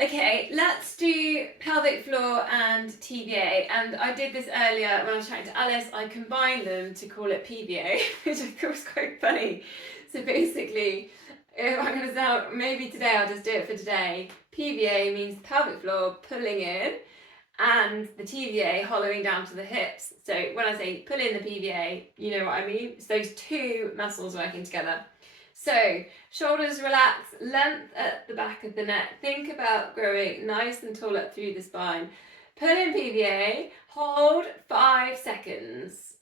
Okay, let's do pelvic floor and TVA. And I did this earlier when I was chatting to Alice. I combined them to call it PVA, which I thought was quite funny. So basically, if I'm going to sound, maybe today I'll just do it for today. PVA means pelvic floor pulling in, and the TVA hollowing down to the hips. So when I say pull in the PVA, you know what I mean? It's those two muscles working together. So shoulders relax, length at the back of the neck. Think about growing nice and tall up through the spine. Pull in PVA, hold 5 seconds.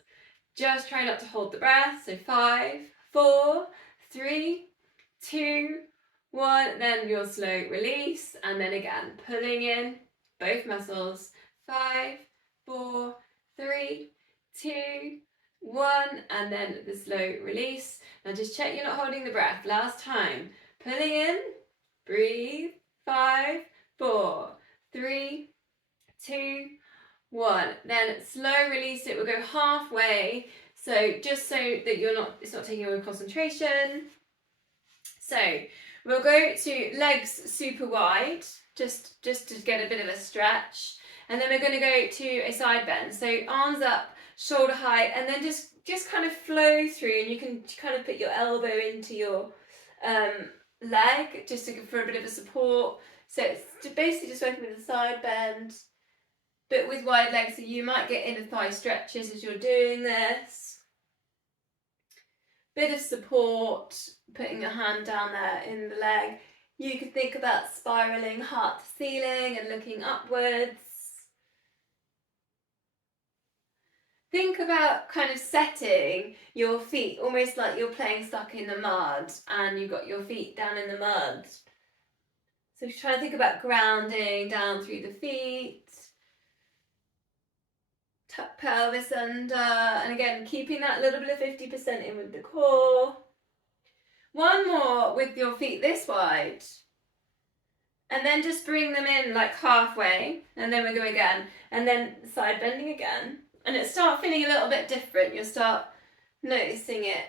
Just try not to hold the breath. So 5, 4, 3, 2, 1. Then your slow release, and then again pulling in both muscles. 5, 4, 3, 2, 1, and then the slow release. Now just check you're not holding the breath. Last time. Pulling in, breathe. 5, 4, 3, 2, 1. Then slow release it. We'll go halfway. So just so that it's not taking away concentration. So we'll go to legs super wide, just to get a bit of a stretch. And then we're going to go to a side bend. So arms up, shoulder height, and then just kind of flow through, and you can kind of put your elbow into your leg just for a bit of a support. So it's basically just working with a side bend, but with wide legs, so you might get inner thigh stretches as you're doing this. Bit of support, putting your hand down there in the leg. You could think about spiraling heart to ceiling and looking upwards. Think about kind of setting your feet almost like you're playing stuck in the mud and you've got your feet down in the mud. So try to think about grounding down through the feet. Tuck pelvis under, and again keeping that little bit of 50% in with the core. One more with your feet this wide, and then just bring them in like halfway, and then we go again, and then side bending again, and it start feeling a little bit different. You'll start noticing it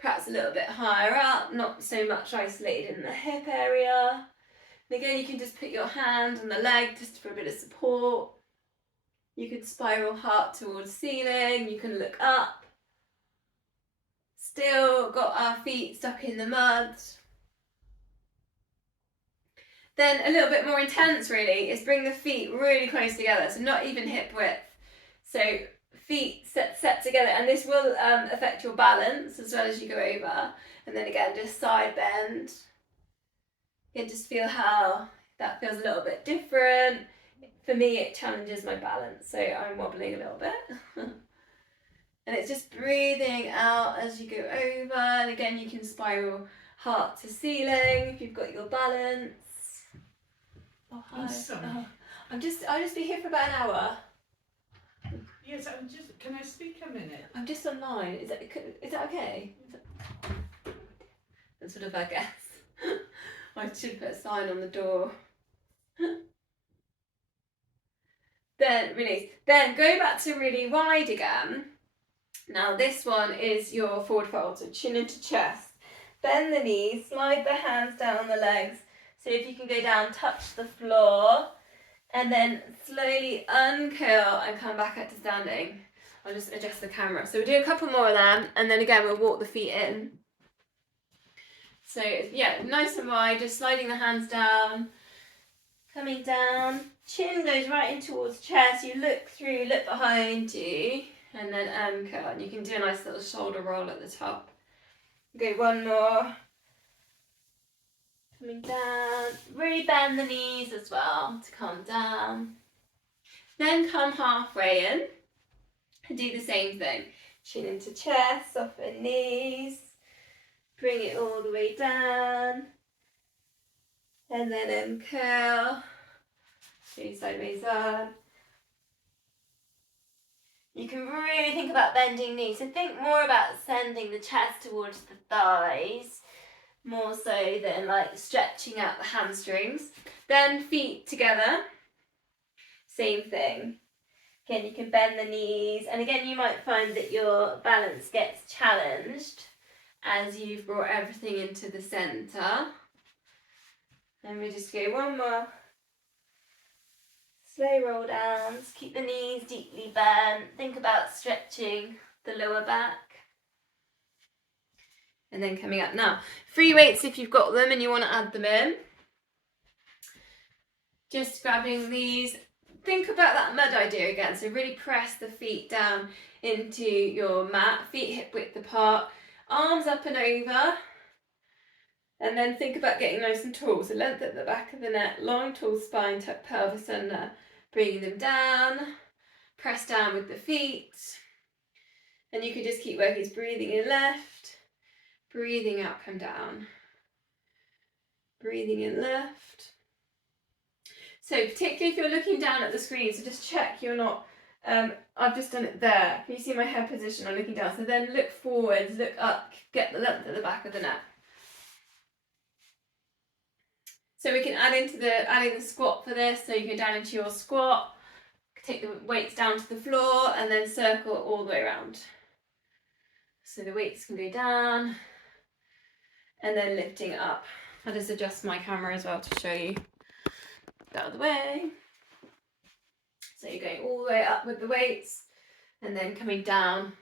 perhaps a little bit higher up, not so much isolated in the hip area. And again, you can just put your hand on the leg just for a bit of support. You can spiral heart towards ceiling, you can look up. Still got our feet stuck in the mud. Then a little bit more intense really is bring the feet really close together, so not even hip width. So feet set together, and this will affect your balance as well as you go over. And then again, just side bend. You can just feel how that feels a little bit different. For me, it challenges my balance, so I'm wobbling a little bit. And it's just breathing out as you go over. And again, you can spiral heart to ceiling if you've got your balance. Oh, hi. I'm sorry. Oh, I'll just be here for about an hour. Yes, can I speak a minute? I'm just online. Is that okay? That's sort of I guess. I should put a sign on the door. Then release. Then go back to really wide again. Now this one is your forward fold, so chin into chest. Bend the knees, slide the hands down the legs. So if you can go down, touch the floor, and then slowly uncurl and come back up to standing. I'll just adjust the camera. So we'll do a couple more of them, and then again we'll walk the feet in. So yeah, nice and wide, just sliding the hands down, coming down, chin goes right in towards chest, you look through, look behind you, and then uncurl, and you can do a nice little shoulder roll at the top. Go one more. Coming down, really bend the knees as well to come down. Then come halfway in and do the same thing. Chin into chest, soften knees, bring it all the way down, and then uncurl, go sideways up. You can really think about bending knees, so think more about sending the chest towards the thighs, more so than like stretching out the hamstrings. Then feet together, same thing. Again, you can bend the knees, and again you might find that your balance gets challenged as you've brought everything into the centre. And we just go one more. Slow roll downs, keep the knees deeply bent. Think about stretching the lower back. And then coming up. Now, free weights if you've got them and you want to add them in. Just grabbing these. Think about that mud idea again. So really press the feet down into your mat. Feet hip width apart. Arms up and over. And then think about getting nice and tall. So length at the back of the neck. Long, tall spine. Tuck pelvis under. Bringing them down. Press down with the feet. And you can just keep working. It's breathing in left. Breathing out, come down. Breathing in left. So particularly if you're looking down at the screen, so just check you're not, I've just done it there. Can you see my head position? I'm looking down. So then look forwards, look up, get the length at the back of the neck. So we can adding the squat for this. So you go down into your squat, take the weights down to the floor and then circle all the way around. So the weights can go down and then lifting it up. I'll just adjust my camera as well to show you. Out of the way. So you're going all the way up with the weights and then coming down.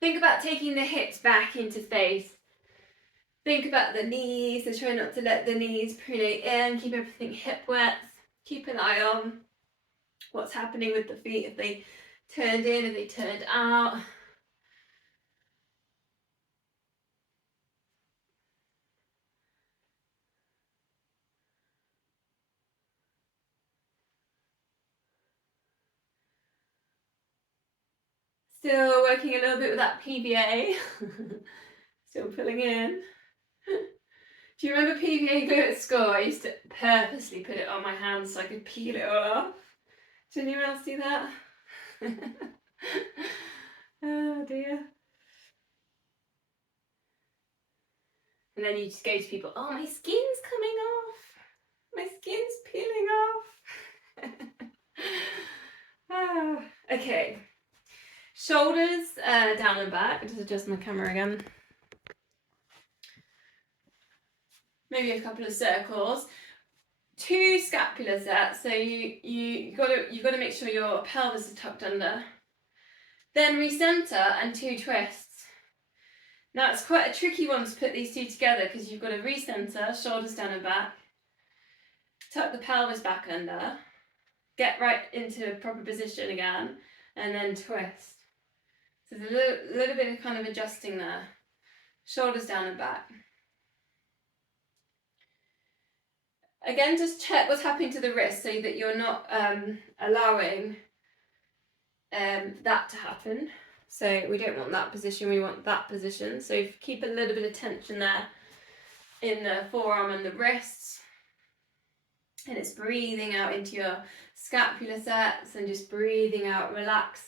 Think about taking the hips back into face. Think about the knees, so try not to let the knees pronate in. Keep everything hip width. Keep an eye on what's happening with the feet, if they turned in, if they turned out. Still working a little bit with that PVA. Still pulling in. Do you remember PVA glue at school? I used to purposely put it on my hands so I could peel it all off. Did anyone else do that? Oh dear. And then you just go to people, oh, my skin's coming off. My skin's peeling off. Oh, okay. Shoulders down and back. I'll just adjust my camera again. Maybe a couple of circles. 2 scapular sets. So you've got to make sure your pelvis is tucked under. Then recenter and 2 twists. Now it's quite a tricky one to put these 2 together because you've got to recenter, shoulders down and back, tuck the pelvis back under, get right into a proper position again, and then twist. So there's a little bit of kind of adjusting there. Shoulders down and back. Again, just check what's happening to the wrist so that you're not allowing that to happen. So we don't want that position, we want that position. So keep a little bit of tension there in the forearm and the wrists. And it's breathing out into your scapular sets and just breathing out, relax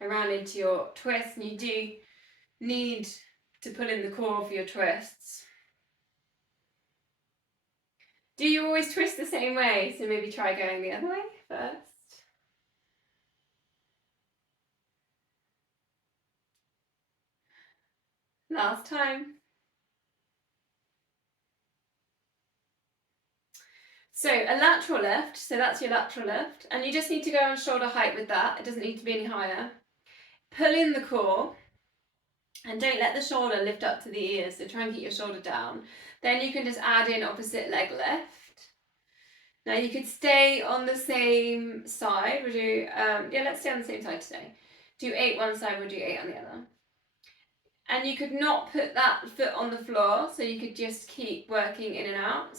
around into your twists. And you do need to pull in the core for your twists. Do you always twist the same way? So maybe try going the other way first. Last time. So a lateral lift, so that's your lateral lift, and you just need to go on shoulder height with that. It doesn't need to be any higher. Pull in the core, and don't let the shoulder lift up to the ears, so try and keep your shoulder down. Then you can just add in opposite leg lift. Now you could stay on the same side. We'll do, let's stay on the same side today. Do 8 one side, we'll do 8 on the other. And you could not put that foot on the floor, so you could just keep working in and out.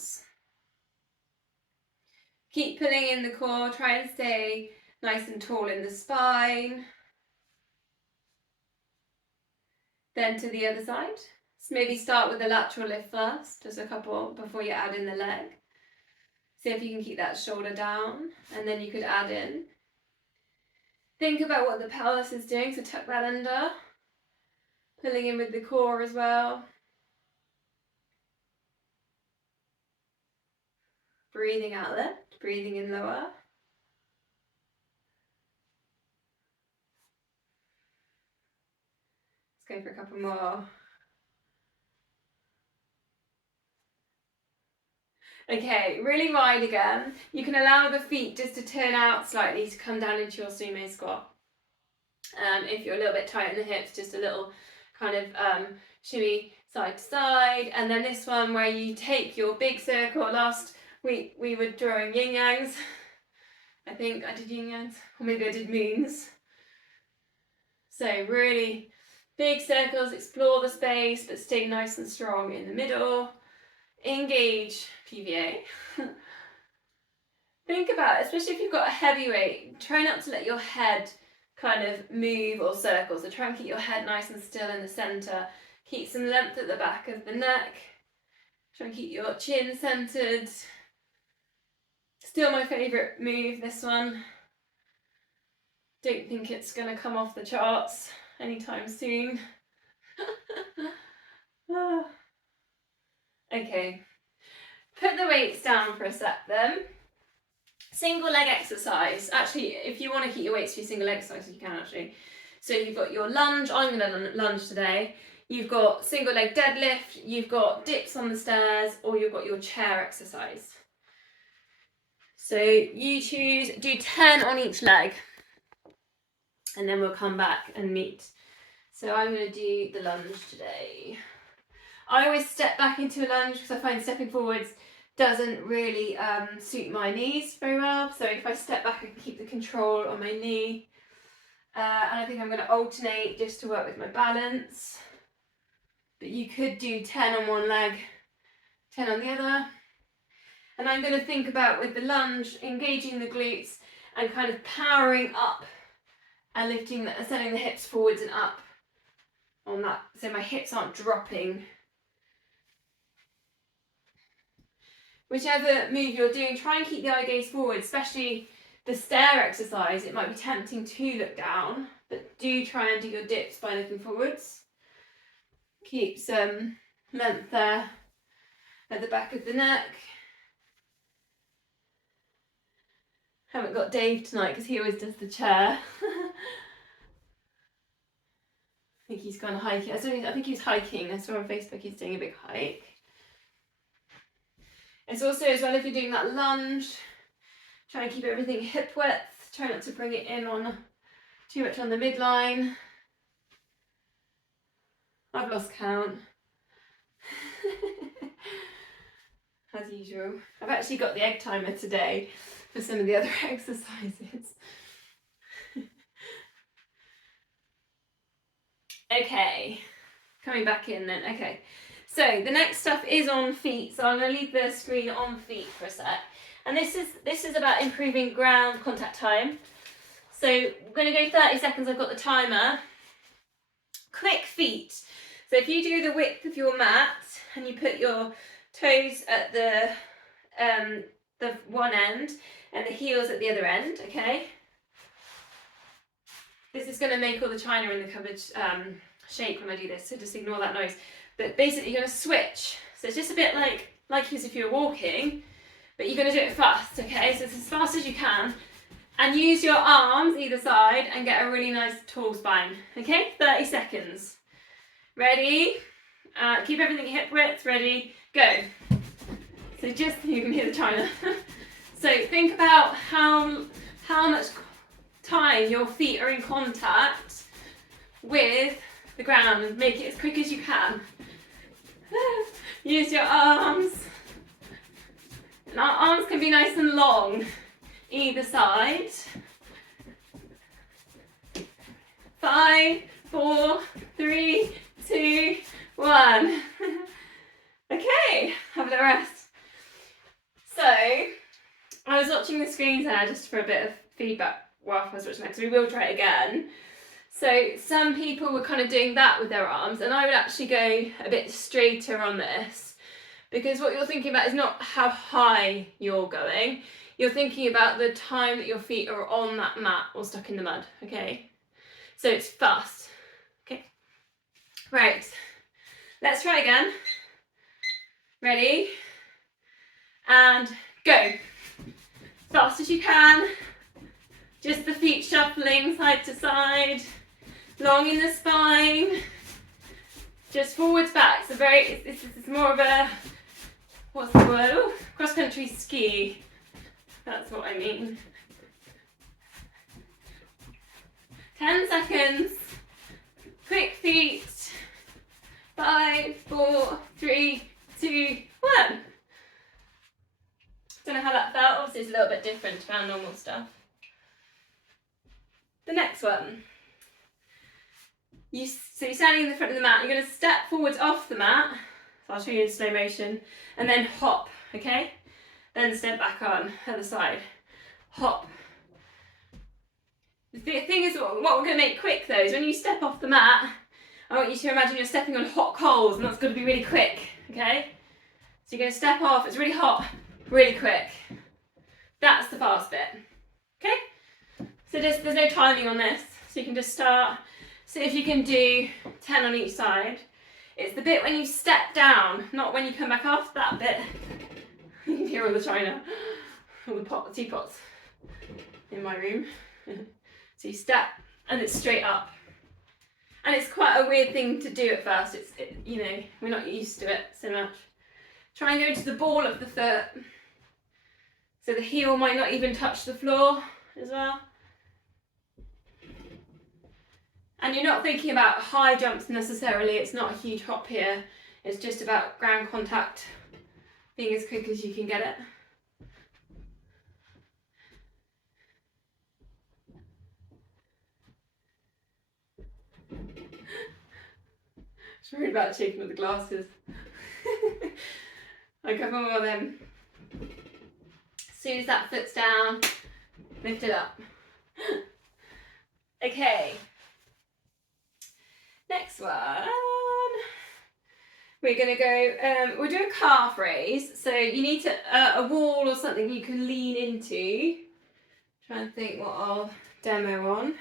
Keep pulling in the core, try and stay nice and tall in the spine. Then to the other side. So maybe start with the lateral lift first, just a couple before you add in the leg. See if you can keep that shoulder down, and then you could add in. Think about what the pelvis is doing, so tuck that under. Pulling in with the core as well. Breathing out lift, breathing in lower. Let's go for a couple more. Okay, really wide again. You can allow the feet just to turn out slightly to come down into your sumo squat. If you're a little bit tight in the hips, just a little kind of shimmy side to side. And then this one where you take your big circle. Last week we were drawing yin yangs. I think I did yin yangs, or maybe I did moons. So really big circles, explore the space, but stay nice and strong in the middle. Engage PVA. Think about it, especially if you've got a heavy weight, try not to let your head kind of move or circle. So try and keep your head nice and still in the centre. Keep some length at the back of the neck. Try and keep your chin centred. Still my favourite move, this one. Don't think it's going to come off the charts anytime soon. Okay, put the weights down for a sec then. Single leg exercise. Actually, if you want to keep your weights to single leg exercise, you can actually. So you've got your lunge. I'm going to lunge today. You've got single leg deadlift. You've got dips on the stairs, or you've got your chair exercise. So you choose, do 10 on each leg. And then we'll come back and meet. So I'm going to do the lunge today. I always step back into a lunge because I find stepping forwards doesn't really suit my knees very well. So if I step back, I can keep the control on my knee. And I think I'm going to alternate just to work with my balance. But you could do 10 on one leg, 10 on the other. And I'm going to think about, with the lunge, engaging the glutes and kind of powering up and lifting, sending the hips forwards and up on that. So my hips aren't dropping. Whichever move you're doing, try and keep the eye gaze forward, especially the stair exercise. It might be tempting to look down, but do try and do your dips by looking forwards. Keep some length there at the back of the neck. Haven't got Dave tonight because he always does the chair. I think he's gone hiking. I think he was hiking. I saw on Facebook he's doing a big hike. It's also, as well, if you're doing that lunge, try and keep everything hip width. Try not to bring it in on too much on the midline. I've lost count. As usual. I've actually got the egg timer today for some of the other exercises. Okay, coming back in then. Okay, so the next stuff is on feet. So I'm going to leave the screen on feet for a sec. And this is about improving ground contact time. So we're going to go 30 seconds. I've got the timer. Quick feet. So if you do the width of your mat and you put your toes at the one end and the heels at the other end, okay? This is going to make all the china in the cupboard shake when I do this, so just ignore that noise. But basically you're going to switch. So it's just a bit like as if you're walking, but you're going to do it fast, okay? So it's as fast as you can. And use your arms either side and get a really nice tall spine, okay? 30 seconds. Ready? Keep everything hip width, ready, go. So just, you can hear the china. So think about how much time your feet are in contact with the ground and make it as quick as you can. Use your arms. And our arms can be nice and long, either side. 5, 4, 3, 2, 1. Okay, have a little rest. So, I was watching the screens there just for a bit of feedback while I was watching that, because we will try it again. So some people were kind of doing that with their arms, and I would actually go a bit straighter on this, because what you're thinking about is not how high you're going, you're thinking about the time that your feet are on that mat or stuck in the mud, okay? So it's fast, okay? Right, let's try again. Ready? And go. Fast as you can. Just the feet shuffling side to side. Long in the spine. Just forwards, back. So this is more of a what's the word? Oh, cross-country ski. That's what I mean. 10 seconds. Quick feet. 5, 4, 3, 2, 1. Don't know how that felt. Obviously it's a little bit different to our normal stuff. The next one. So you're standing in the front of the mat. You're going to step forwards off the mat. So I'll show you in slow motion. And then hop, okay? Then step back on, other side. Hop. The thing is, what we're going to make quick though is when you step off the mat, I want you to imagine you're stepping on hot coals, and that's going to be really quick, okay? So you're going to step off, it's really hot, really quick. That's the fast bit, okay? So there's no timing on this, so you can just start. So if you can do 10 on each side, it's the bit when you step down, not when you come back off, that bit. You can hear all the china, all the teapots in my room. So you step, and it's straight up. And it's quite a weird thing to do at first. You know, we're not used to it so much. Try and go into the ball of the foot. So the heel might not even touch the floor as well. And you're not thinking about high jumps necessarily. It's not a huge hop here. It's just about ground contact, being as quick as you can get it. Just worried about shaking with the glasses. A couple more of them. As soon as that foot's down, lift it up. Okay. Next one. We're going to go, we'll do a calf raise. So you need to, a wall or something you can lean into. Try and think what I'll demo on.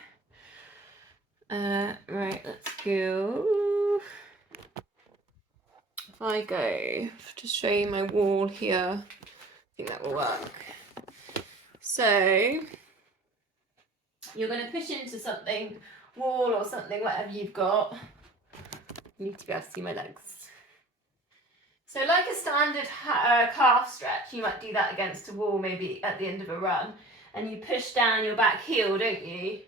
Right, let's go. If I go, just show you my wall here, I think that will work. So, you're going to push into something, wall or something, whatever you've got. You need to be able to see my legs. So like a standard calf stretch, you might do that against a wall maybe at the end of a run. And you push down your back heel, don't you?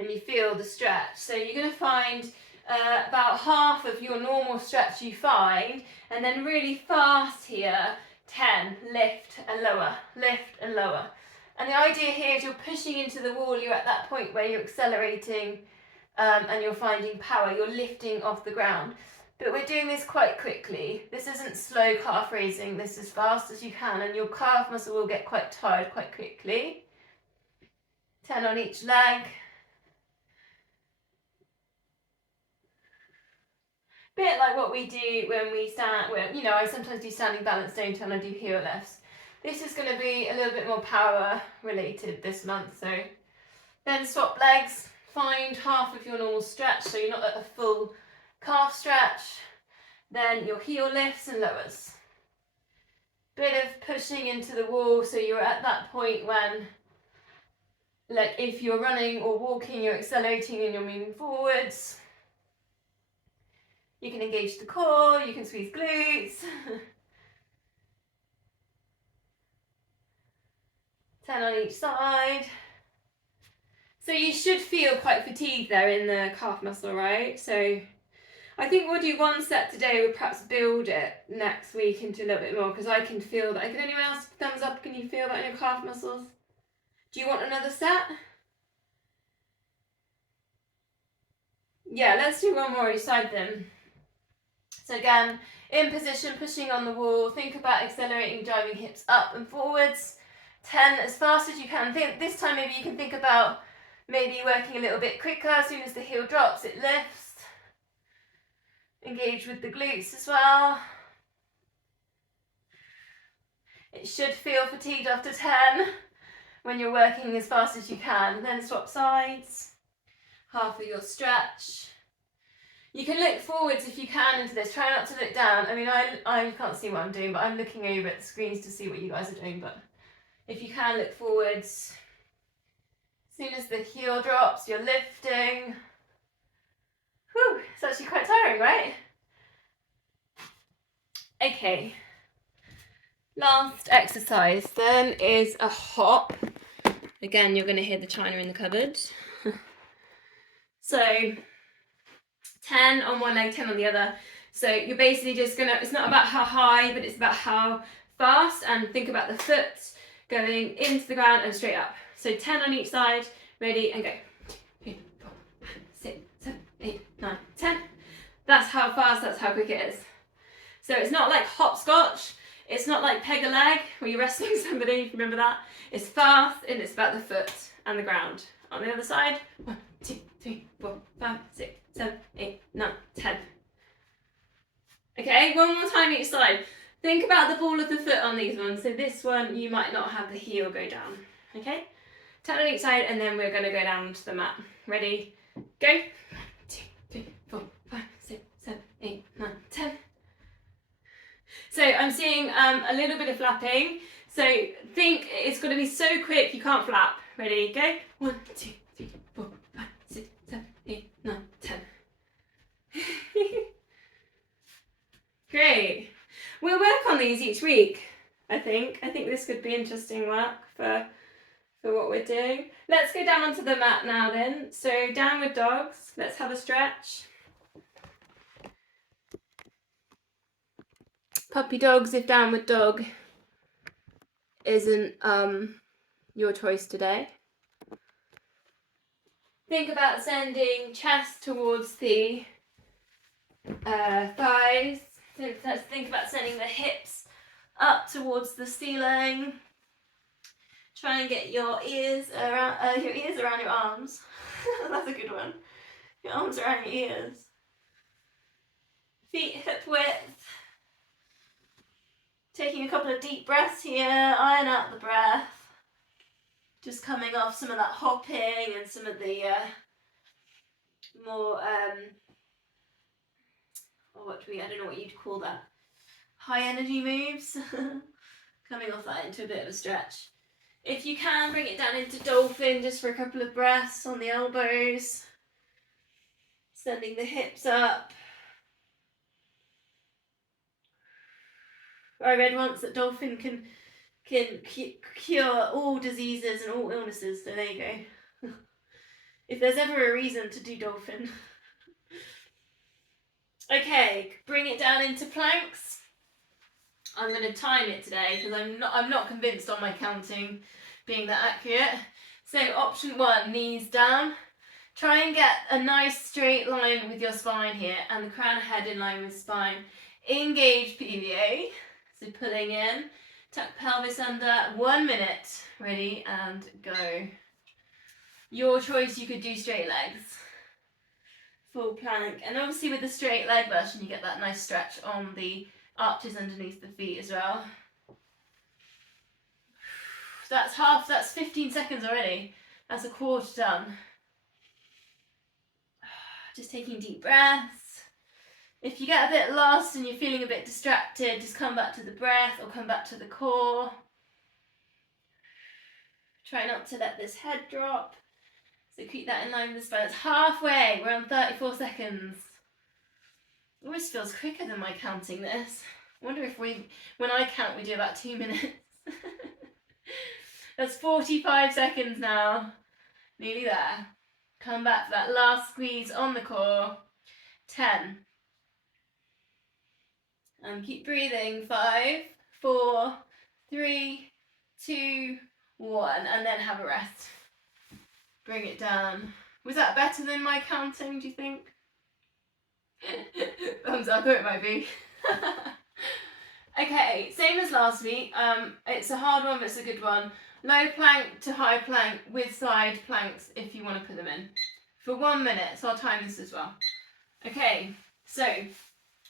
And you feel the stretch. So you're going to find about half of your normal stretch you find, and then really fast here, 10, lift and lower, lift and lower. And the idea here is you're pushing into the wall, you're at that point where you're accelerating and you're finding power, you're lifting off the ground. But we're doing this quite quickly. This isn't slow calf raising, this is as fast as you can, and your calf muscle will get quite tired quite quickly. 10 on each leg. Bit like what we do when we stand, you know, I sometimes do standing balance, don't I, and I do heel lifts. This is going to be a little bit more power related this month, so then swap legs, find half of your normal stretch, so you're not at a full calf stretch, then your heel lifts and lowers. Bit of pushing into the wall, so you're at that point when, like if you're running or walking, you're accelerating and you're moving forwards. You can engage the core, you can squeeze glutes. 10 on each side. So you should feel quite fatigued there in the calf muscle, right? So I think we'll do one set today, we'll perhaps build it next week into a little bit more, because I can feel that. Can anyone else thumbs up, can you feel that in your calf muscles? Do you want another set? Yeah, let's do one more beside them. So again, in position, pushing on the wall, think about accelerating, driving hips up and forwards. 10 as fast as you can. This time maybe you can think about maybe working a little bit quicker. As soon as the heel drops, it lifts. Engage with the glutes as well. It should feel fatigued after 10 when you're working as fast as you can. Then swap sides. Half of your stretch. You can look forwards if you can into this. Try not to look down. I mean, I can't see what I'm doing, but I'm looking over at the screens to see what you guys are doing. But if you can, look forwards. As soon as the heel drops, you're lifting. Whew, it's actually quite tiring, right? Okay. Last exercise then is a hop. Again, you're going to hear the china in the cupboard. So 10 on one leg, 10 on the other. So you're basically just gonna, it's not about how high, but it's about how fast, and think about the foot going into the ground and straight up. So 10 on each side, ready and go. 2, 3, 4, 5, 6, 7, 8, 9, 10. That's how fast, that's how quick it is. So it's not like hopscotch, it's not like peg a leg where you're wrestling somebody, if you remember that. It's fast and it's about the foot and the ground. On the other side, 1, 2, 3, 4, 5, 6, 7, 8, 9, 10. Okay, one more time each side. Think about the ball of the foot on these ones. So this one, you might not have the heel go down. Okay, 10 on each side, and then we're going to go down to the mat. Ready, go. 1, 2, 3, 4, 5, 6, 7, 8, 9, 10. So I'm seeing a little bit of flapping. So think it's going to be so quick you can't flap. Ready, go. 1, 2, 3, 4, 5, 6, 7, 8, 9, 10. Great. We'll work on these each week, I think. I think this could be interesting work for what we're doing. Let's go down onto the mat now then. So downward dogs. Let's have a stretch. Puppy dogs if downward dog isn't your choice today. Think about sending chest towards the thighs. Let's think about sending the hips up towards the ceiling. Try and get your ears around your arms. That's a good one. Your arms around your ears. Feet hip width. Taking a couple of deep breaths here. Iron out the breath. Just coming off some of that hopping and some of the more I don't know what you'd call that, high energy moves. Coming off that into a bit of a stretch. If you can, bring it down into dolphin just for a couple of breaths on the elbows. Sending the hips up. I read once that dolphin can cure all diseases and all illnesses, so there you go. If there's ever a reason to do dolphin. Okay, bring it down into planks. I'm going to time it today because I'm not convinced on my counting being that accurate. So option 1, knees down. Try and get a nice straight line with your spine here and the crown of head in line with spine. Engage PVA. So pulling in, tuck pelvis under, 1 minute. Ready and go. Your choice, you could do straight legs. Full plank. And obviously with the straight leg version you get that nice stretch on the arches underneath the feet as well. That's 15 seconds already. That's a quarter done. Just taking deep breaths. If you get a bit lost and you're feeling a bit distracted, just come back to the breath or come back to the core. Try not to let this head drop. So keep that in line with the spine. It's halfway. We're on 34 seconds. It always feels quicker than my counting this. I wonder if when I count we do about 2 minutes. That's 45 seconds now. Nearly there. Come back for that last squeeze on the core. 10. And keep breathing. 5, 4, 3, 2, 1. And then have a rest. Bring it down. Was that better than my counting, do you think? Thumbs up, it might be. Okay, same as last week. It's a hard one, but it's a good one. Low plank to high plank with side planks if you want to put them in. For 1 minute, so I'll time this as well. Okay, so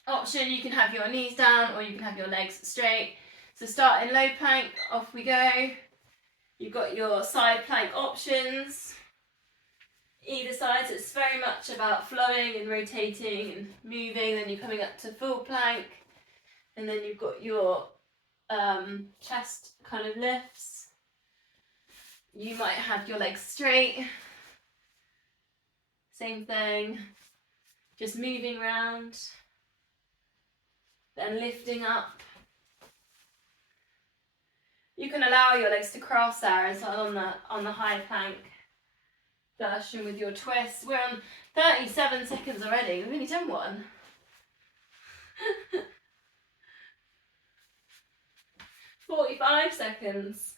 option, you can have your knees down or you can have your legs straight. So start in low plank, off we go. You've got your side plank options. Either side, so it's very much about flowing and rotating and moving. Then you're coming up to full plank. And then you've got your chest kind of lifts. You might have your legs straight. Same thing. Just moving around. Then lifting up. You can allow your legs to cross there and start on the high plank version with your twists. We're on 37 seconds already. We've only done one. 45 seconds.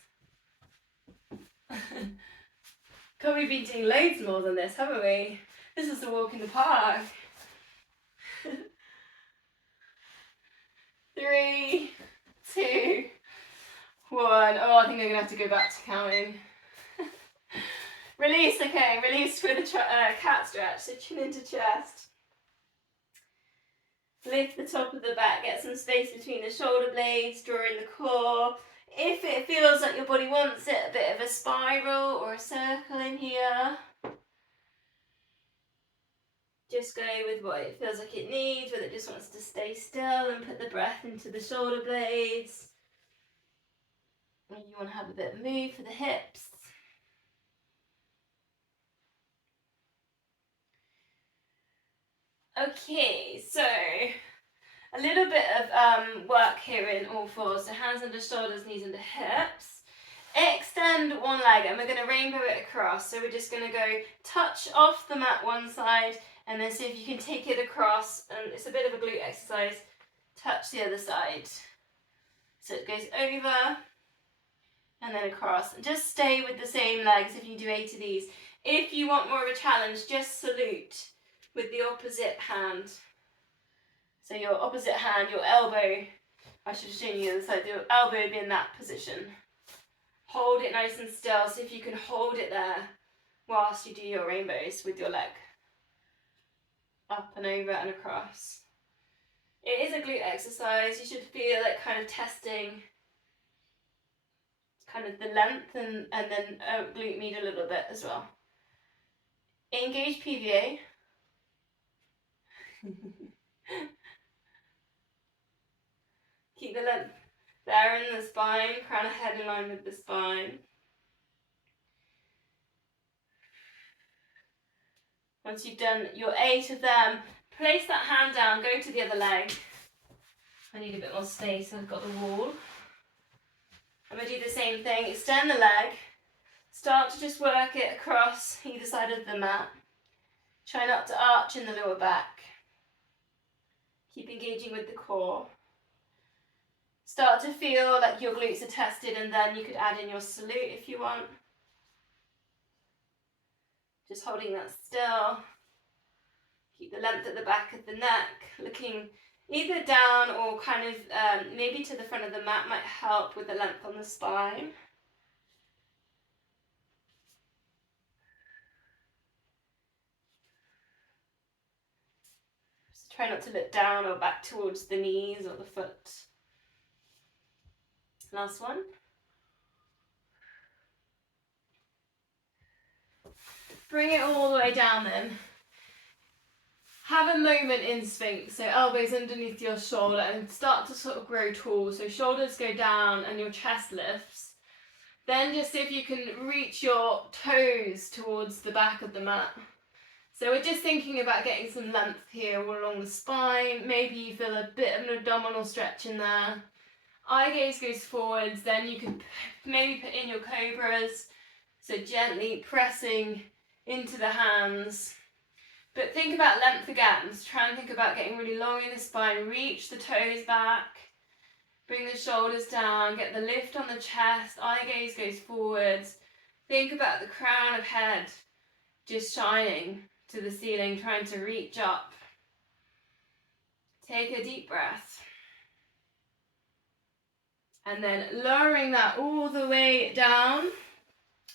God, we've been doing loads more than this, haven't we? This is the walk in the park. 3, 2, 1. Oh, I think I'm gonna have to go back to counting. Release, okay, release with a cat stretch, so chin into chest. Lift the top of the back, get some space between the shoulder blades, draw in the core. If it feels like your body wants it, a bit of a spiral or a circle in here. Just go with what it feels like it needs, whether it just wants to stay still and put the breath into the shoulder blades. Or you want to have a bit of move for the hips. Okay, so a little bit of work here in all fours. So hands under shoulders, knees under hips. Extend one leg and we're going to rainbow it across. So we're just going to go touch off the mat one side and then see if you can take it across. And it's a bit of a glute exercise. Touch the other side. So it goes over and then across. And just stay with the same legs if you do 8 of these. If you want more of a challenge, just salute with the opposite hand. So your opposite hand, your elbow, I should have shown you the other side, your elbow would be in that position. Hold it nice and still, so if you can hold it there whilst you do your rainbows with your leg. Up and over and across. It is a glute exercise, you should feel it kind of testing kind of the length and then glute med a little bit as well. Engage PVA. Keep the length there in the spine, crown of head in line with the spine. Once you've done your 8 of them, place that hand down, go to the other leg. I need a bit more space, I've got the wall. I'm going to do the same thing, extend the leg, start to just work it across either side of the mat. Try not to arch in the lower back. Keep engaging with the core. Start to feel like your glutes are tested and then you could add in your salute if you want. Just holding that still. Keep the length at the back of the neck, looking either down or kind of maybe to the front of the mat might help with the length on the spine. Just try not to look down or back towards the knees or the foot. Last one. Bring it all the way down then. Have a moment in Sphinx, so elbows underneath your shoulder and start to sort of grow tall. So shoulders go down and your chest lifts. Then just see if you can reach your toes towards the back of the mat. So we're just thinking about getting some length here all along the spine. Maybe you feel a bit of an abdominal stretch in there. Eye gaze goes forwards, then you can maybe put in your cobras. So gently pressing into the hands. But think about length again. So try and think about getting really long in the spine. Reach the toes back. Bring the shoulders down. Get the lift on the chest. Eye gaze goes forwards. Think about the crown of head just shining to the ceiling, trying to reach up. Take a deep breath. And then lowering that all the way down.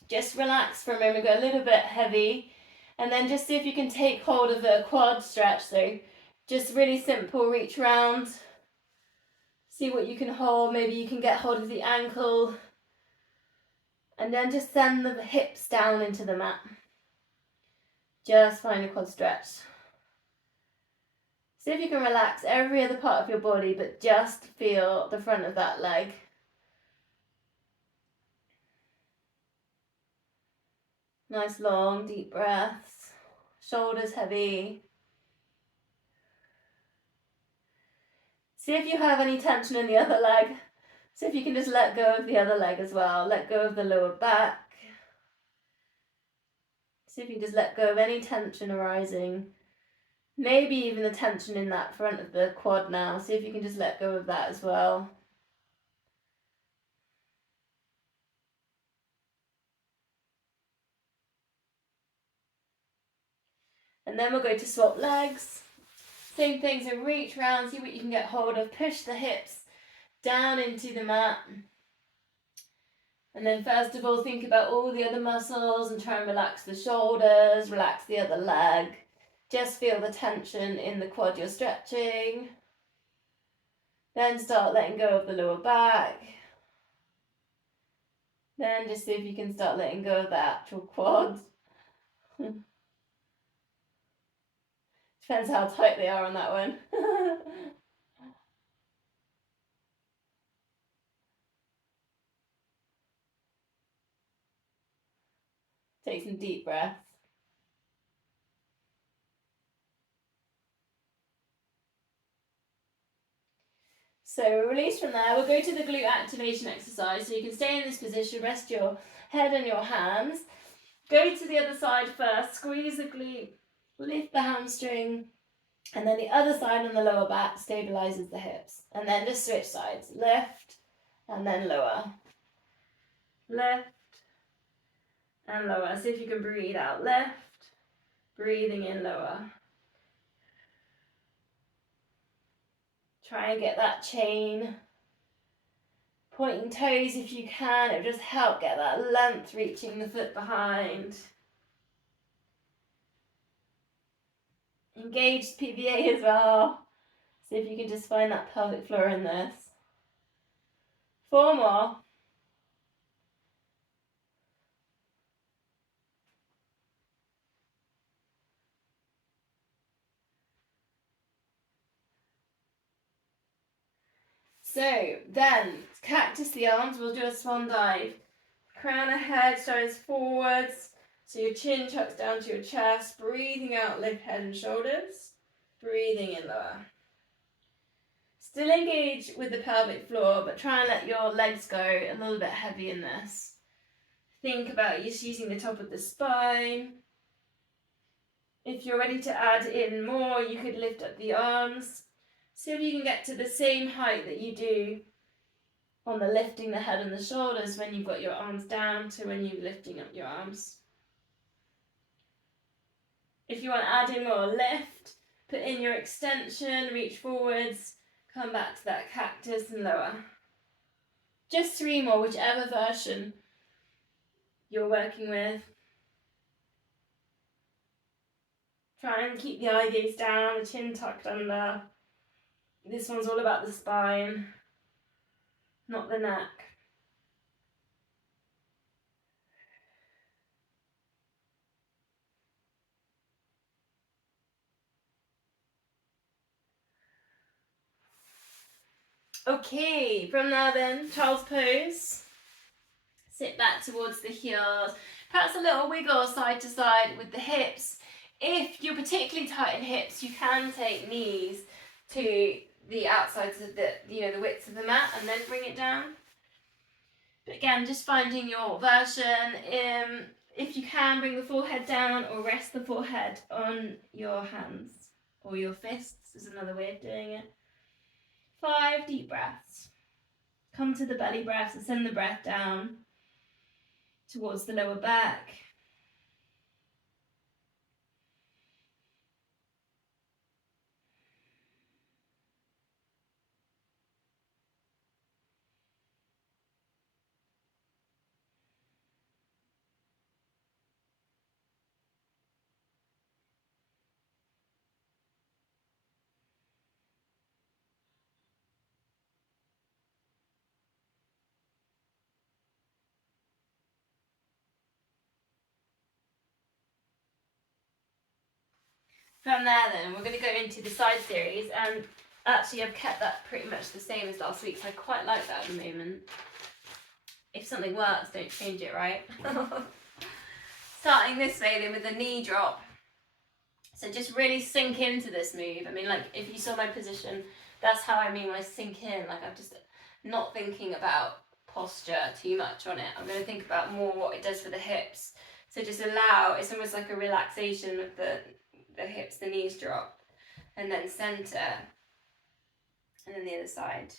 Just relax for a moment, go a little bit heavy. And then just see if you can take hold of the quad stretch. So just really simple, reach round. See what you can hold. Maybe you can get hold of the ankle. And then just send the hips down into the mat. Just find a quad stretch. See if you can relax every other part of your body, but just feel the front of that leg. Nice long, deep breaths. Shoulders heavy. See if you have any tension in the other leg. So if you can just let go of the other leg as well, let go of the lower back. See if you can just let go of any tension arising. Maybe even the tension in that front of the quad now. See if you can just let go of that as well. And then we'll go to swap legs. Same thing, so reach round, see what you can get hold of. Push the hips down into the mat. And then first of all, think about all the other muscles and try and relax the shoulders, relax the other leg. Just feel the tension in the quad you're stretching. Then start letting go of the lower back. Then just see if you can start letting go of the actual quad. Depends how tight they are on that one. Take some deep breaths. So release from there. We'll go to the glute activation exercise. So you can stay in this position, rest your head on your hands. Go to the other side first, squeeze the glute, lift the hamstring, and then the other side on the lower back stabilizes the hips. And then just switch sides, lift and then lower. Lift and lower. See if you can breathe out, lift, breathing in, lower. Try and get that chain. Pointing toes if you can, it'll just help get that length reaching the foot behind. Engage PVA as well. See if you can just find that pelvic floor in this. 4 more. So then, cactus the arms, we'll do a swan dive. Crown of head shines forwards, so your chin tucks down to your chest, breathing out, lift head and shoulders, breathing in lower. Still engage with the pelvic floor, but try and let your legs go a little bit heavy in this. Think about just using the top of the spine. If you're ready to add in more, you could lift up the arms. See if you can get to the same height that you do on the lifting the head and the shoulders when you've got your arms down to when you're lifting up your arms. If you want to add in more, lift, put in your extension, reach forwards, come back to that cactus and lower. Just 3 more, whichever version you're working with. Try and keep the eye gaze down, the chin tucked under. This one's all about the spine, not the neck. Okay, from there then, child's pose. Sit back towards the heels. Perhaps a little wiggle side to side with the hips. If you're particularly tight in hips, you can take knees to the outsides of the width of the mat and then bring it down. But again, just finding your version. If you can, bring the forehead down or rest the forehead on your hands or your fists is another way of doing it. 5 deep breaths. Come to the belly breaths and send the breath down towards the lower back. From there then, we're going to go into the side series, and actually I've kept that pretty much the same as last week, so I quite like that at the moment. If something works, don't change it, right? Starting this way then with a knee drop. So just really sink into this move. I mean, like if you saw my position, that's how I mean when I sink in, like I've just not thinking about posture too much on it. I'm going to think about more what it does for the hips. So just allow, it's almost like a relaxation of the hips, the knees drop, and then center, and then the other side.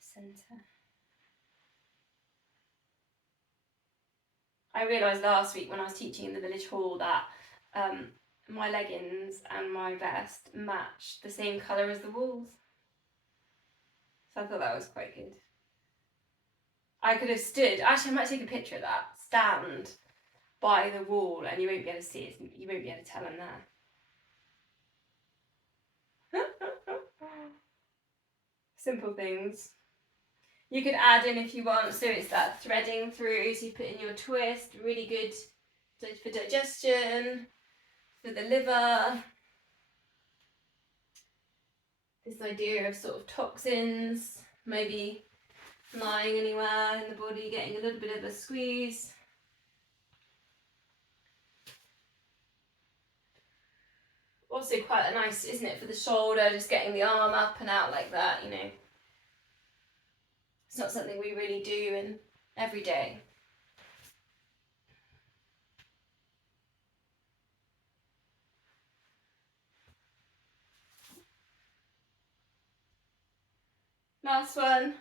Center. I realised last week when I was teaching in the village hall that my leggings and my vest matched the same colour as the walls. So I thought that was quite good. I could have stood, actually I might take a picture of that, stand by the wall and you won't be able to see it, you won't be able to tell I'm there. Simple things. You could add in if you want, so it's that threading through, so you put in your twist, really good for digestion, for the liver. This idea of sort of toxins, maybe lying anywhere in the body, getting a little bit of a squeeze. Also quite a nice, isn't it, for the shoulder, just getting the arm up and out like that, you know. It's not something we really do in every day. Last one.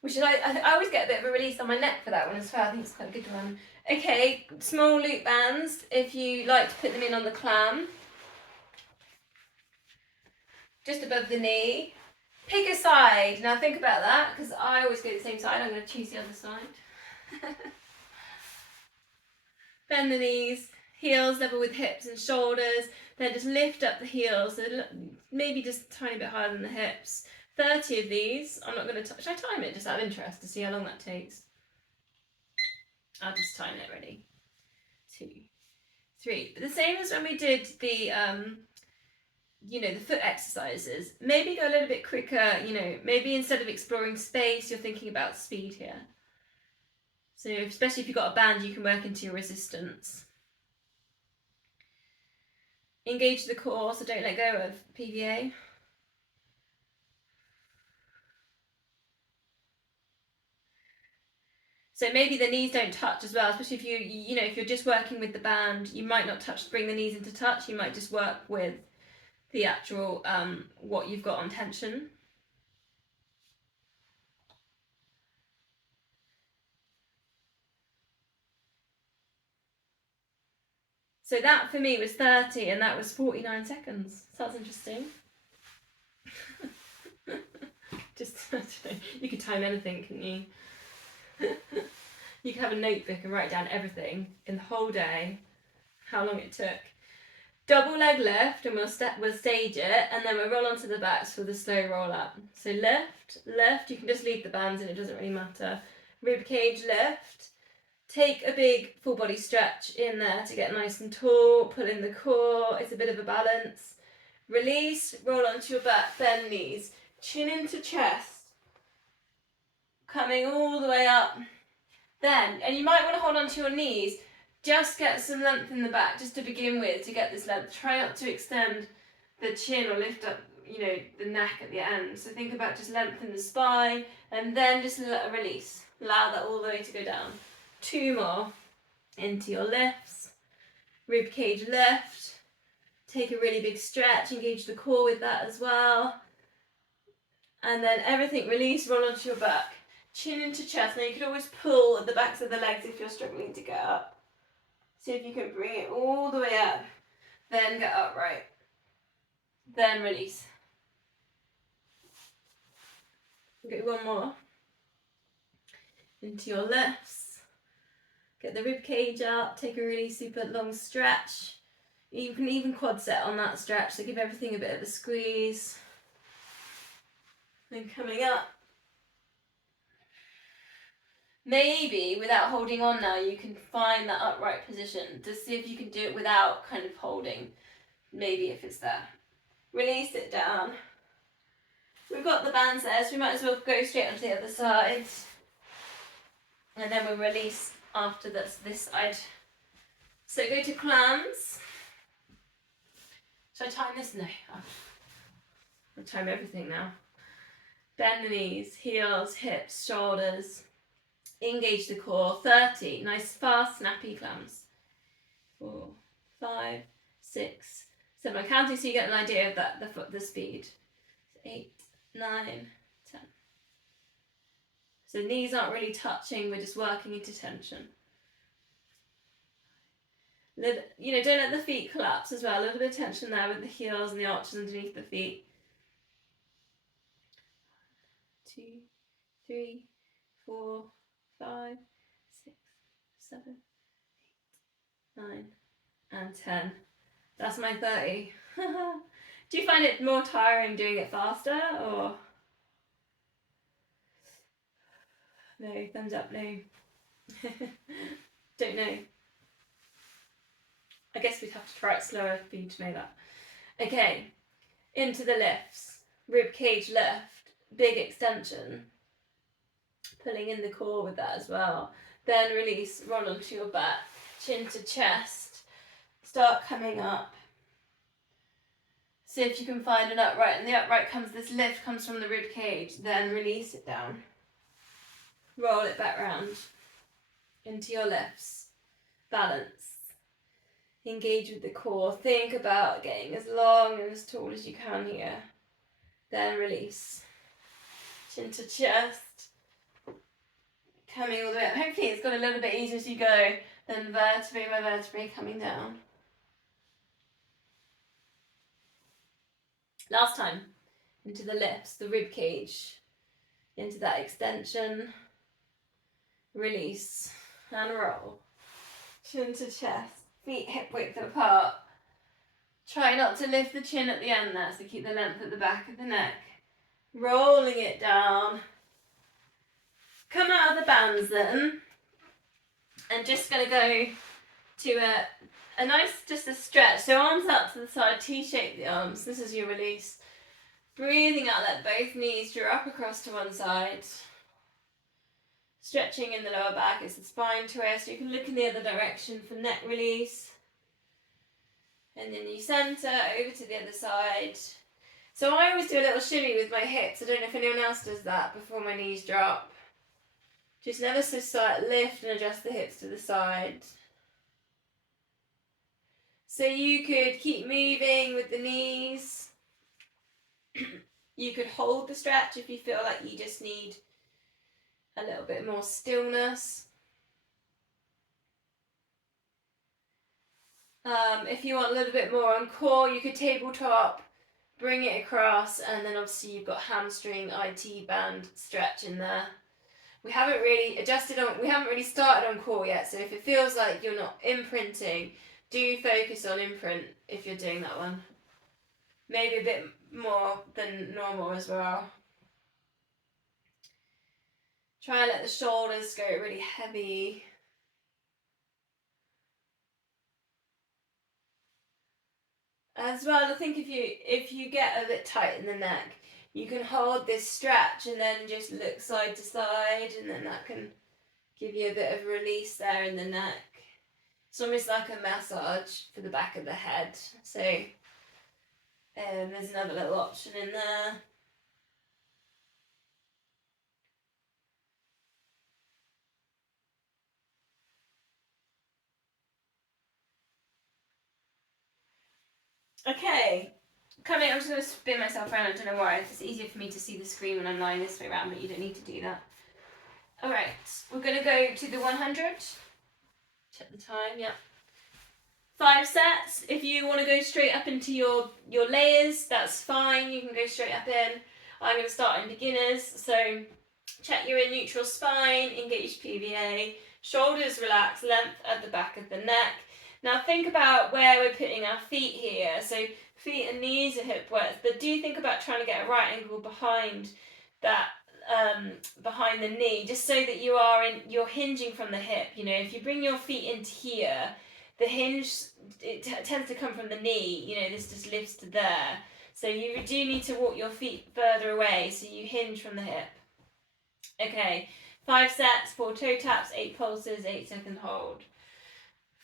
Which is, I always get a bit of a release on my neck for that one as well. I think it's quite a good one. Okay, small loop bands, if you like to put them in on the clam. Just above the knee. Pick a side. Now think about that, because I always go the same side. I'm going to choose the other side. Bend the knees, heels level with hips and shoulders. Then just lift up the heels, so maybe just a tiny bit higher than the hips. 30 of these. I'm not going to touch. Should I time it just out of interest to see how long that takes? I'll just time it. Ready? 2, 3. The same as when we did the the foot exercises. Maybe go a little bit quicker, maybe instead of exploring space, you're thinking about speed here. So especially if you've got a band, you can work into your resistance. Engage the core, so don't let go of PVA. So maybe the knees don't touch as well, especially if if you're just working with the band, you might not bring the knees into touch, you might just work with the actual, what you've got on tension. So that for me was 30 and that was 49 seconds. Sounds interesting. Just, I don't know, you could time anything, couldn't you? You could have a notebook and write down everything in the whole day, how long it took. Double leg lift, and we'll stage it, and then we'll roll onto the backs for the slow roll up. So lift, you can just leave the bands in, it doesn't really matter. Rib cage lift, take a big full body stretch in there to get nice and tall, pull in the core, it's a bit of a balance. Release, roll onto your back, bend knees, chin into chest, coming all the way up. Then, and you might want to hold onto your knees, just get some length in the back, just to begin with, to get this length. Try not to extend the chin or lift up, the neck at the end. So think about just lengthen the spine, and then just release. Allow that all the way to go down. 2 more. Into your lifts. Rib cage lift. Take a really big stretch, engage the core with that as well. And then everything release, roll onto your back. Chin into chest. Now you can always pull at the backs of the legs if you're struggling to get up. See if you can bring it all the way up. Then get upright. Then release. Okay, one more. Into your lifts. Get the rib cage up. Take a really super long stretch. You can even quad set on that stretch, so give everything a bit of a squeeze. Then coming up. Maybe without holding on now, you can find that upright position. Just see if you can do it without kind of holding. Maybe if it's there. Release it down. We've got the bands there, so we might as well go straight onto the other side. And then we'll release after this side. So go to clams. Should I time this? No. I'll time everything now. Bend the knees, heels, hips, shoulders. Engage the core. 30. Nice, fast, snappy clams. 4, 5, 6, 7. I'm counting so you get an idea of that, the speed. 8, 9, 10. So knees aren't really touching, we're just working into tension. Don't let the feet collapse as well. A little bit of tension there with the heels and the arches underneath the feet. 2, 3, 4, 5, 6, 7, 8, 9, and 10. That's my 30. Do you find it more tiring doing it faster, or? No, thumbs up, no. Don't know. I guess we'd have to try it slower for you to know that. Okay, into the lifts. Rib cage lift, big extension. Pulling in the core with that as well. Then release, roll onto your back, chin to chest. Start coming up. See if you can find an upright, and the upright this lift comes from the rib cage. Then release it down. Roll it back round into your lifts. Balance. Engage with the core. Think about getting as long and as tall as you can here. Then release. Chin to chest. Coming all the way up. Hopefully it's got a little bit easier as you go. Then vertebrae by vertebrae coming down. Last time. Into the lifts, the rib cage. Into that extension. Release. And roll. Chin to chest. Feet hip width apart. Try not to lift the chin at the end there, so keep the length at the back of the neck. Rolling it down. Come out of the bands then. And just going to go to a nice, just a stretch. So arms out to the side, T-shape the arms. This is your release. Breathing out, let both knees draw up across to one side. Stretching in the lower back, it's the spine twist. You can look in the other direction for neck release. And then you centre over to the other side. So I always do a little shimmy with my hips. I don't know if anyone else does that before my knees drop. Just never so slight, lift and adjust the hips to the side. So you could keep moving with the knees. You could hold the stretch if you feel like you just need a little bit more stillness. If you want a little bit more on core, you could tabletop, bring it across, and then obviously you've got hamstring, IT band stretch in there. We haven't really started on core yet, so if it feels like you're not imprinting, do focus on imprint if you're doing that one. Maybe a bit more than normal as well. Try and let the shoulders go really heavy. As well, I think if you get a bit tight in the neck, you can hold this stretch and then just look side to side, and then that can give you a bit of release there in the neck. It's almost like a massage for the back of the head. So there's another little option in there. Okay, I'm just going to spin myself around. I don't know why. It's easier for me to see the screen when I'm lying this way around, but you don't need to do that. Alright, we're going to go to the 100. Check the time, yeah. 5 sets. If you want to go straight up into your layers, that's fine. You can go straight up in. I'm going to start in beginners. So check you're in neutral spine, engage PVA, shoulders relax, length at the back of the neck. Now think about where we're putting our feet here. So feet and knees are hip width, but do think about trying to get a right angle behind that, behind the knee, just so that you're hinging from the hip. You know, if you bring your feet into here, the hinge tends to come from the knee. You know, this just lifts to there. So you do need to walk your feet further away, so you hinge from the hip. Okay, 5 sets, 4 toe taps, 8 pulses, 8-second hold.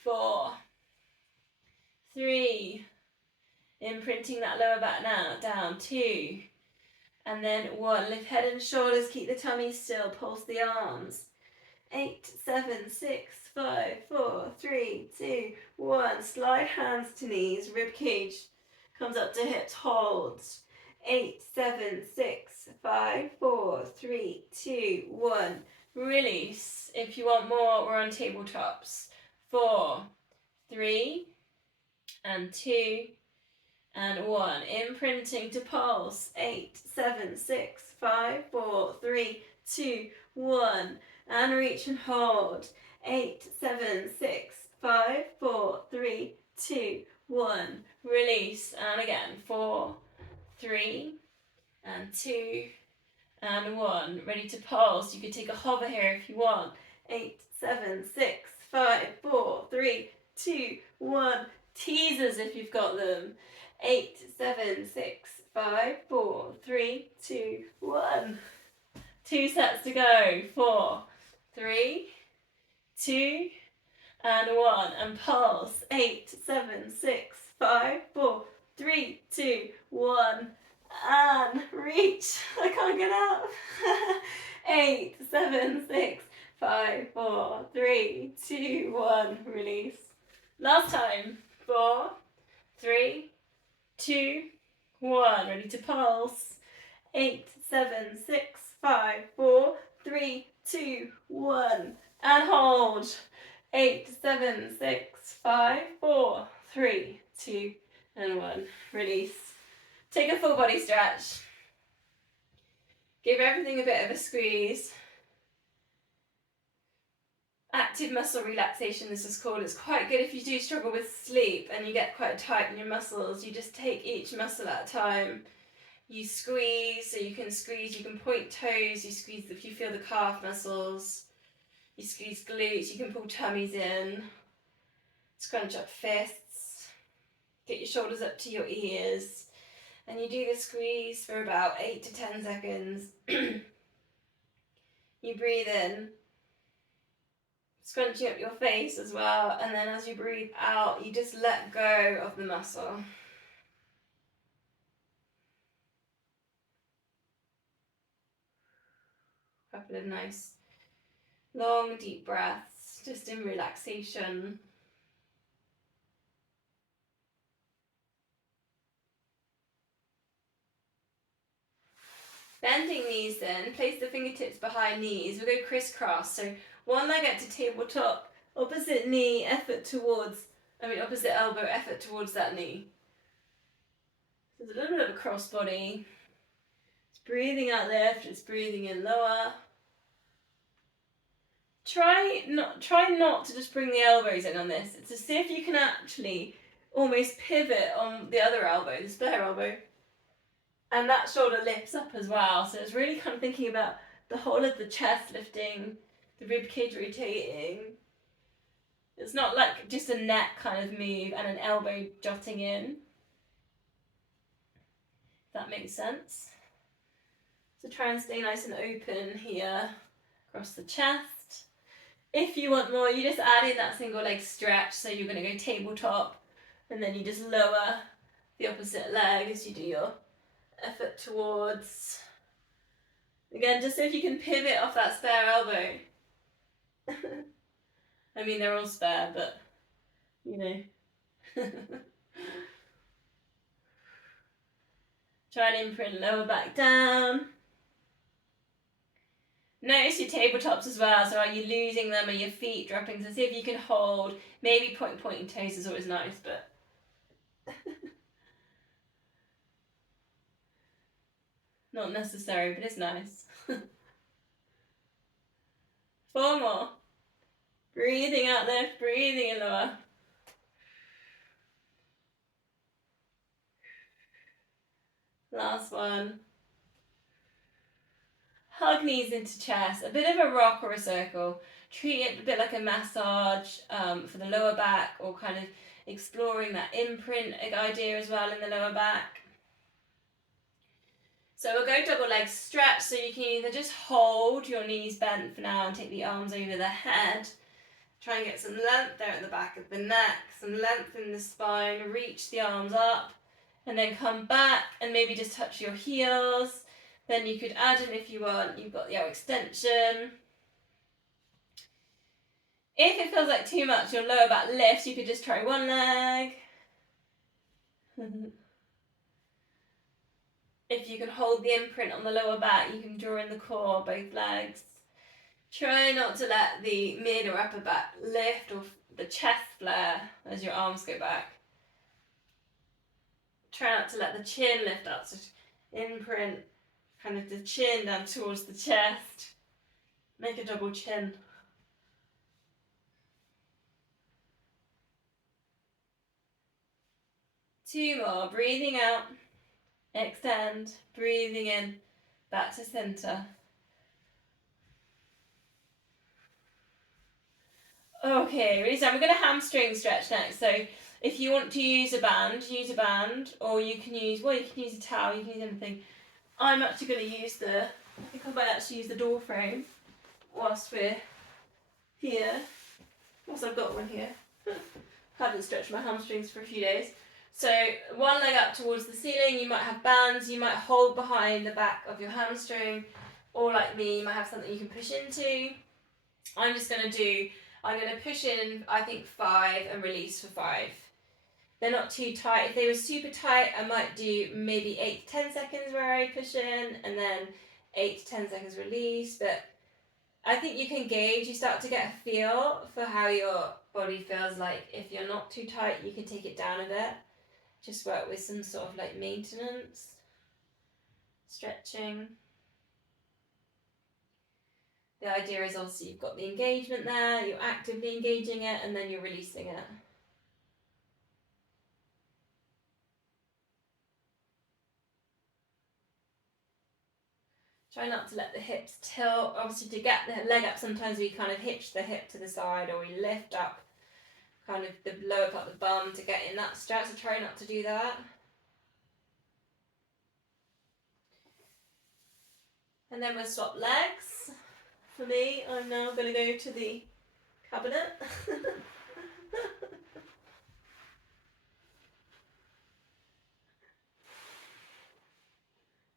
4, 3, Imprinting that lower back now. Down. 2. And then 1. Lift head and shoulders. Keep the tummy still. Pulse the arms. 8, 7, 6, 5, 4, 3, 2, 1. Slide hands to knees. Rib cage comes up to hips. Hold. 8, 7, 6, 5, 4, 3, 2, 1. Release. If you want more, we're on tabletops. 4, 3, and 2, and 1. Imprinting to pulse. 8, 7, 6, 5, 4, 3, 2, 1. And reach and hold. 8, 7, 6, 5, 4, 3, 2, 1. Release. And again. 4, 3, and 2, and 1. Ready to pulse. You could take a hover here if you want. 8, 7, 6, 5, 4, 3, 2, 1. Teasers if you've got them. 8, 7, 6, 5, 4, 3, 2, 1. 2 sets to go. 4, 3, 2, and 1. And pulse. 8, 7, 6, 5, 4, 3, 2, 1. And reach. I can't get up. 8, 7, 6, 5, 4, 3, 2, 1. Release. Last time. 4, 3, 2, 1. Ready to pulse. 8, 7, 6, 5, 4, 3, 2, 1. And hold. 8, 7, 6, 5, 4, 3, 2, and 1. Release. Take a full body stretch. Give everything a bit of a squeeze. Active muscle relaxation, this is called. It's quite good if you do struggle with sleep and you get quite tight in your muscles. You just take each muscle at a time. You squeeze, so you can point toes, you squeeze if you feel the calf muscles. You squeeze glutes, you can pull tummies in. Scrunch up fists. Get your shoulders up to your ears. And you do the squeeze for about 8 to 10 seconds. You breathe in, scrunching up your face as well, and then as you breathe out, you just let go of the muscle. Couple of nice, long, deep breaths, just in relaxation. Bending knees then, place the fingertips behind knees. We'll go crisscross. So one leg out to tabletop, opposite knee, opposite elbow, effort towards that knee. So there's a little bit of a cross body. It's breathing out left, it's breathing in lower. Try not to just bring the elbows in on this. It's to see if you can actually almost pivot on the other elbow, the spare elbow. And that shoulder lifts up as well. So it's really kind of thinking about the whole of the chest lifting, the rib cage rotating. It's not like just a neck kind of move and an elbow jutting in. If that makes sense. So try and stay nice and open here across the chest. If you want more, you just add in that single leg stretch. So you're going to go tabletop and then you just lower the opposite leg as you do your effort towards. Again, just so if you can pivot off that spare elbow. I mean, they're all spare, but you know. Try and imprint lower back down. Notice your tabletops as well. So are you losing them? Are your feet dropping? So see if you can hold. Maybe pointing toes is always nice, but not necessary, but it's nice. 4 more. Breathing out left, breathing in lower. Last one. Hug knees into chest. A bit of a rock or a circle. Treat it a bit like a massage for the lower back, or kind of exploring that imprint idea as well in the lower back. So we'll go double leg stretch, so you can either just hold your knees bent for now and take the arms over the head. Try and get some length there at the back of the neck, some length in the spine, reach the arms up, and then come back and maybe just touch your heels. Then you could add in, if you want, you've got your extension. If it feels like too much, your lower back lifts, you could just try one leg. If you can hold the imprint on the lower back, you can draw in the core, both legs. Try not to let the mid or upper back lift or the chest flare as your arms go back. Try not to let the chin lift up, so imprint kind of the chin down towards the chest. Make a double chin. Two more, breathing out, extend, breathing in, back to center. Okay, really, so we're going to hamstring stretch next. So if you want to use a band, or you can use a towel, you can use anything. I'm actually going to use I think I might actually use the door frame whilst we're here. Whilst I've got one here. Haven't stretched my hamstrings for a few days. So one leg up towards the ceiling, you might have bands, you might hold behind the back of your hamstring, or like me, you might have something you can push into. I'm going to push in, I think 5 and release for 5. They're not too tight. If they were super tight, I might do maybe 8 to 10 seconds where I push in and then 8 to 10 seconds release. But I think you can gauge, you start to get a feel for how your body feels like. If you're not too tight, you can take it down a bit. Just work with some sort of like maintenance, stretching. The idea is also you've got the engagement there, you're actively engaging it, and then you're releasing it. Try not to let the hips tilt. Obviously, to get the leg up, sometimes we kind of hitch the hip to the side, or we lift up kind of the lower part of the bum to get in that stretch, so try not to do that. And then we'll swap legs. For me, I'm now going to go to the cabinet.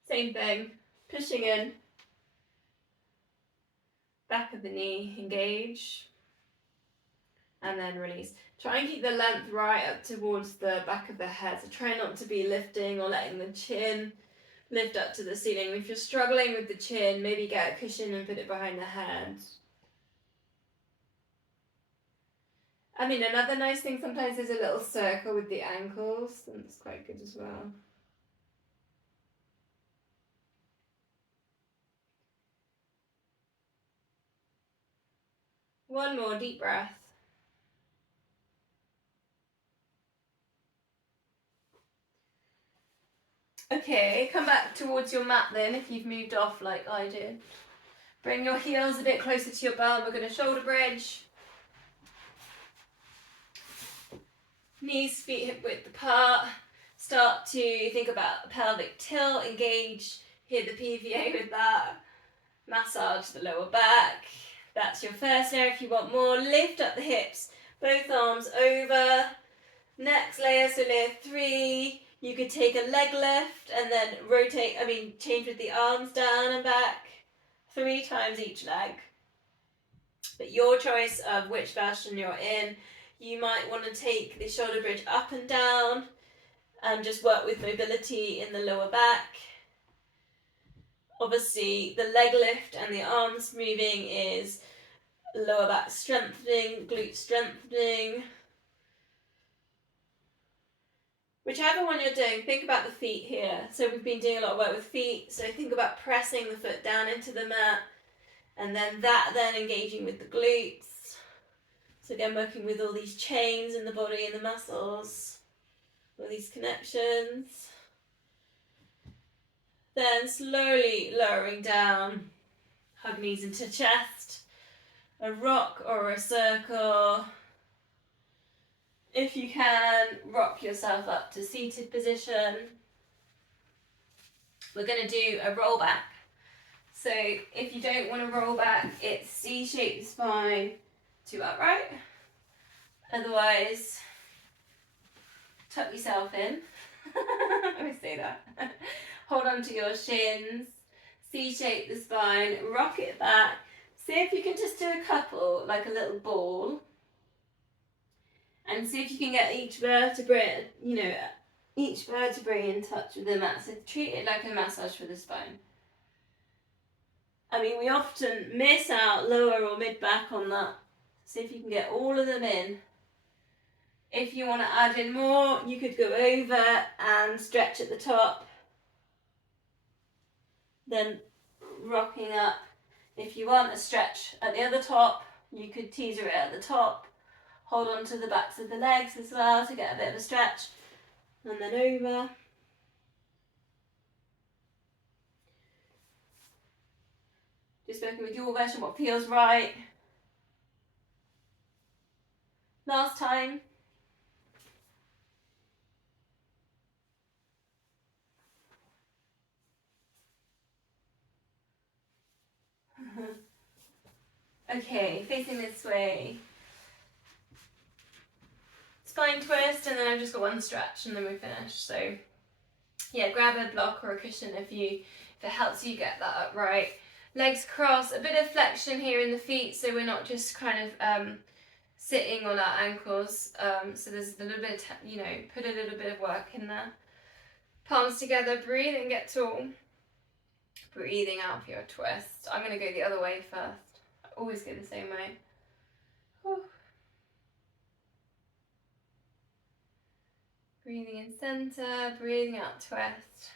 Same thing, pushing in, back of the knee, engage, and then release. Try and keep the length right up towards the back of the head, so try not to be lifting or letting the chin lift up to the ceiling. If you're struggling with the chin, maybe get a cushion and put it behind the head. I mean, another nice thing sometimes is a little circle with the ankles, and it's quite good as well. One more deep breath. Okay, come back towards your mat then if you've moved off like I did. Bring your heels a bit closer to your bum. We're going to shoulder bridge. Knees, feet hip width apart. Start to think about pelvic tilt, engage, hit the PVA with that. Massage the lower back. That's your first layer. If you want more, lift up the hips, both arms over. Next layer, so layer 3, you could take a leg lift and then change with the arms down and back 3 times each leg. But your choice of which version you're in. You might want to take the shoulder bridge up and down and just work with mobility in the lower back. Obviously, the leg lift and the arms moving is lower back strengthening, glute strengthening. Whichever one you're doing, think about the feet here. So we've been doing a lot of work with feet, so think about pressing the foot down into the mat, and then engaging with the glutes. So again, working with all these chains in the body and the muscles, all these connections. Then slowly lowering down, hug knees into chest, a rock or a circle. If you can, rock yourself up to seated position. We're going to do a roll back. So if you don't want to roll back, it's C-shape the spine to upright. Otherwise, tuck yourself in. I always say that. Hold on to your shins. C-shape the spine. Rock it back. See if you can just do a couple, like a little ball. And see if you can get each vertebrae, each vertebrae in touch with the mat. So treat it like a massage for the spine. I mean, we often miss out lower or mid back on that. See if you can get all of them in. If you want to add in more, you could go over and stretch at the top. Then rocking up. If you want a stretch at the other top, you could teaser it at the top. Hold on to the backs of the legs as well to get a bit of a stretch. And then over. Just working with your version, what feels right. Last time. Okay, facing this way. Spine twist, and then I've just got one stretch, and then we're finished. So, yeah, grab a block or a cushion if it helps you get that upright. Legs cross, a bit of flexion here in the feet, so we're not just kind of sitting on our ankles. So there's a little bit, put a little bit of work in there. Palms together, breathe and get tall. Breathing out for your twist. I'm going to go the other way first. I always go the same way. Whew. Breathing in center, breathing out twist.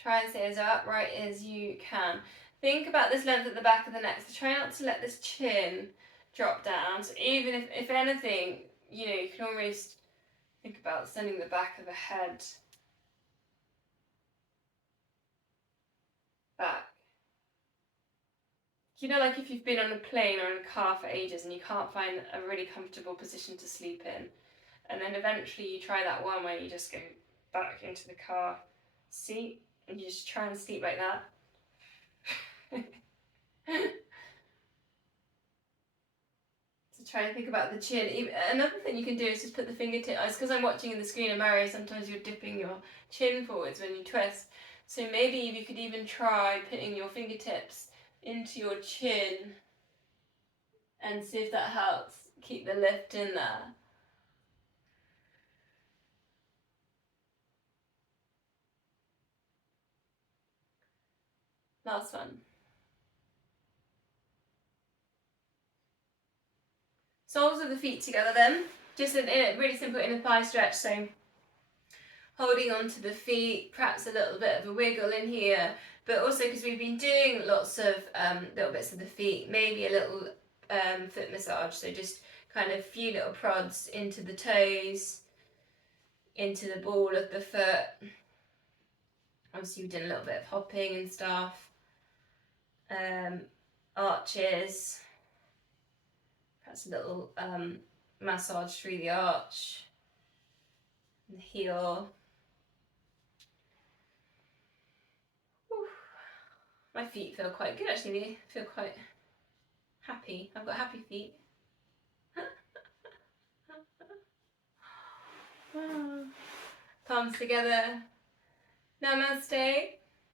Try and stay as upright as you can. Think about this length at the back of the neck. So try not to let this chin drop down. So even if anything, you can almost think about sending the back of the head back. Like if you've been on a plane or in a car for ages and you can't find a really comfortable position to sleep in, and then eventually you try that one where you just go back into the car seat and you just try and sleep like that. So try and think about the chin. Another thing you can do is just put the fingertips, because I'm watching in the screen and Mario, sometimes you're dipping your chin forwards when you twist. So maybe you could even try putting your fingertips into your chin and see if that helps keep the lift in there. Last one. Soles of the feet together then. Just a really simple inner thigh stretch, so holding onto the feet, perhaps a little bit of a wiggle in here, but also because we've been doing lots of little bits of the feet, maybe a little foot massage, so just kind of few little prods into the toes, into the ball of the foot. Obviously we've done a little bit of hopping and stuff, arches, perhaps a little massage through the arch, and the heel. Whew. My feet feel quite good actually, they feel quite happy. I've got happy feet. Palms together. Namaste.